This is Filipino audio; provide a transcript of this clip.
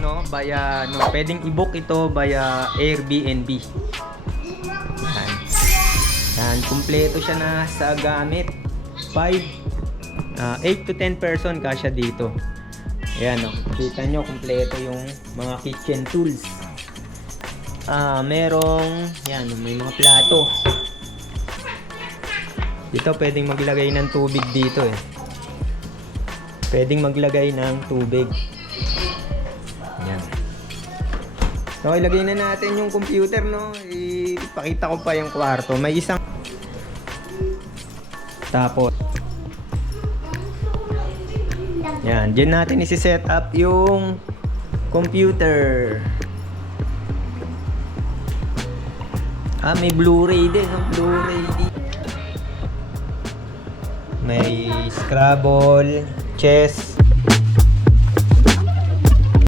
no, via no, pwedeng i-book ito via Airbnb. Yan. Yan, kumpleto siya na sa gamit. 8 to 10 person kasya dito. Ayan, no. Kita nyo, kumpleto yung mga kitchen tools. Merong, yan, may mga plato. Dito pwedeng maglagay ng tubig dito eh. Pwedeng maglagay ng tubig. Yan. So, ilagay na natin yung computer, no? Ipakita ko pa yung kwarto. May isang... Tapos... Yan. Diyan natin isi-set up yung computer. May Blu-ray din, no? Blu-ray din. May Scrabble, chess,